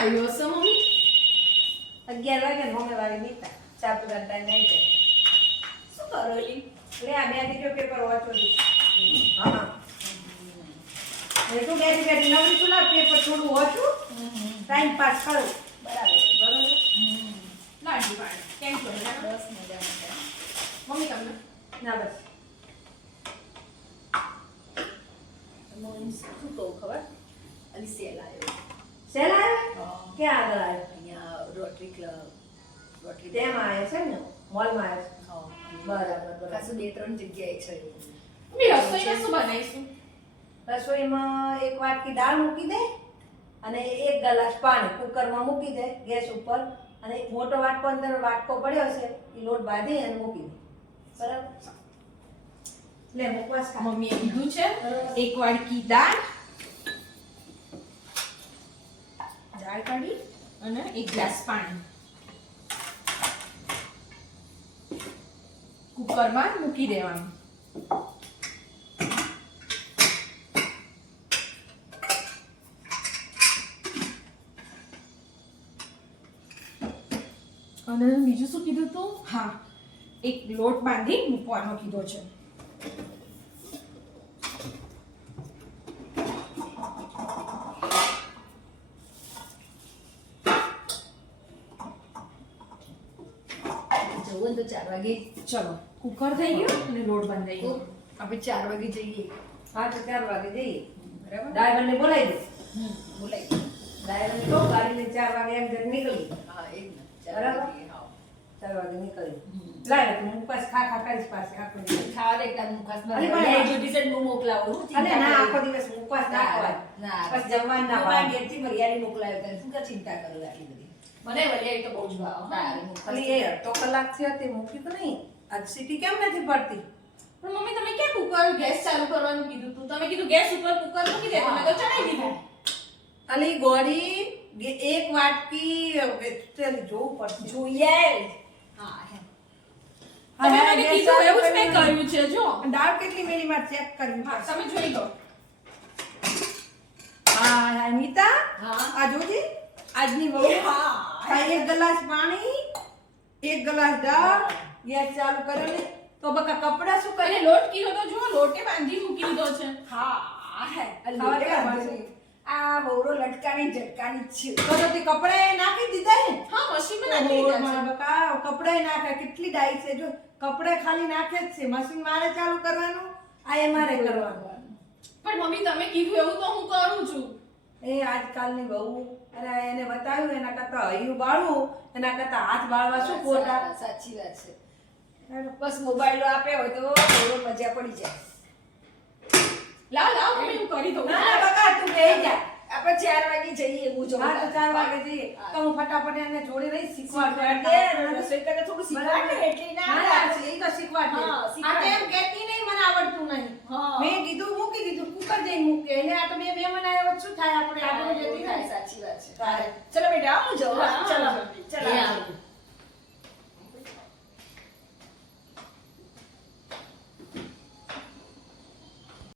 આવ્યો હશે મમ્મી? 11 વાગે મમ્મી વાળી નીકળ્યા. ચા પીવાનો ટાઈમ આવી જાય. શું કરો લી? લે આ બે દીકરો પેપર વાંચો દી. હા. એ તો બે નવરી છું ના પેપર થોડું વાંચું. ટાઈમ પાસ કરું. બરાબર. લાડુ પાણી. કેમ છો? બસ મજામાં. મમ્મી તમને? ના બસ. હું શું કહું ખબર? અલી સેલ આવ્યો. સેલ આવ્યો? હા. ક્યાં આગળ આવ્યો? અહીંયા રોટરી ક્લબ. રોટરી તેમાં આવ્યો છે ને મોલમાં આવ્યો છે. હા. બરાબર. ખાસું 2-3 જગ્યાએ છે. મમ્મી રસોઈમાં શું બનાવીશું? રસોઈમાં એક વાટકી દાળ મૂકી દે અને એક ગ્લાસ પાણી કુકરમાં મૂકી દે ગેસ ઉપર અને એક મોટો વાટકો અંદર વાટકો પડ્યો છે એ લોટ બાંધી અને મૂકી દે. બરાબર. લે મુકવાસ ખા. મમ્મીએ કીધું છે એક વાડકી દાળ કાઢી અને એક ગ્લાસ પાણી કુકરમાં મૂકી દેવાનું. અને બીજું શું કીધું તું? હા, એક લોટ બાંધી મૂકવાનો કીધો છે. જવું તો 4 વાગે. ચલો, કુકર થઈ ગયું અને લોટ બંધાઈ ગયો. આપણે 4 વાગે જઈએ. હા તો 4 વાગે જઈએ. બરાબર. ડ્રાઈવરને બોલાવી દે. બોલાય. ડ્રાઈવરને કહો ગાડીને 4 વાગે એમ ઘરે નીકળી. હા એ જ ને. 4 બરાબર. વાગે. હા. 4 વાગે નીકળી. લાય તું મુકવાસ ખા કરીશ પાછી આખો દિવસ. ખાવા દે એકદમ મુકાસ અરે માં. પણ એ જોડી છે હું મોકલાવું. અલે ના આખો દિવસ મુકવાસ ના ખવાય. ના બસ જમવાનું ના ના ભાવે. ઘેરથી વરિયાળી મોકલાવ્યો તને શું કા ચિંતા કરું આટલી બધી. મને વરિયાળી તો બહુ જ ભાવે. તારે મુકાસ. અલી એ અડધો કલાક થયો તે મૂકી તો નહીં. આજ સીટી કેમ નથી પડતી? પણ મમ્મી તમે ક્યાં કુકર ગેસ ચાલુ કરવાનું કીધું તું? તમે કીધું ગેસ ઉપર કુકર મૂકી દે. તમે તો ચડાવી દીધું. અલી ગોળી એક વાટકી તેલ જોવું પડશે. જોઈએ. હા હે. તમે હા, મને ગેસ કીધું ચાલુ એવું જ મેં કરીને કર્યું છે. જો દાળ કેટલી મિનિટમાં ચેક કરવી હા, પડશે. તમે જોઈ લો. હા અમિતા હા. આ જોજી આજની બહુ હા. આ એક ગ્લાસ પાણી એક ગ્લાસ દાળ ગેસ ચાલુ કર્યો ને તો બકા કપડા શું કરે? અને લોટ કીધો તો જુઓ, લોટે બાંધી મૂકી દીધો છે. હા હે. ખાવા ક્યાં મળશે? આ બહુરો લટકાની ઝટકાની જ છે. તો તે કપડા નાખી દીધા ને? હા, મશીનમાં નાખી ઓહો, દીધા મારા બકા કપડાય નાખે કેટલી ડાઈ છે જો કપડા ખાલી નાખે જ છે મશીન મારે ચાલુ કરવાનું આ એ મારે કરવાનું. છે. પણ મમ્મી તમે કીધું એવું તો હું કરું છું. એ આજકાલની બહુ અરે એને બતાવ્યું એના કરતા હૈયું બાળવું એના કરતા હાથ બાળવા શું ખોટા. સાચી વાત છે. બસ મોબાઈલ આપે હોય તો બહુ મજા પડી જાય. લાવ લાવ મમ્મી, હું કરી દઉં. ના ના બકા તું બેહી જા. આપણે 4 વાગે જઈએ હું જો. હા તો 4 વાગે જઈએ તો હું ફટાફટ એને જોડી રહી શીખવાડ રસોઈ કરતા થોડું શીખવાડ ને એટલી ના ના આવે. ના, એ તો શીખવાડ દે. હા, આ શીખવાડ તો એમ દે. કહેતી નહીં મને આવડતું નહીં. હા. મેં કીધું મૂકી દીધું કુકર જઈને મૂકે એને આ તો બે મહેમાન આવ્યા શું થાય આપણે આપણું જતી થાય, થાય. સાચી વાત છે. તારે. ચલો બેટા હું જાઉં. હા, ચલો હા. ચલો.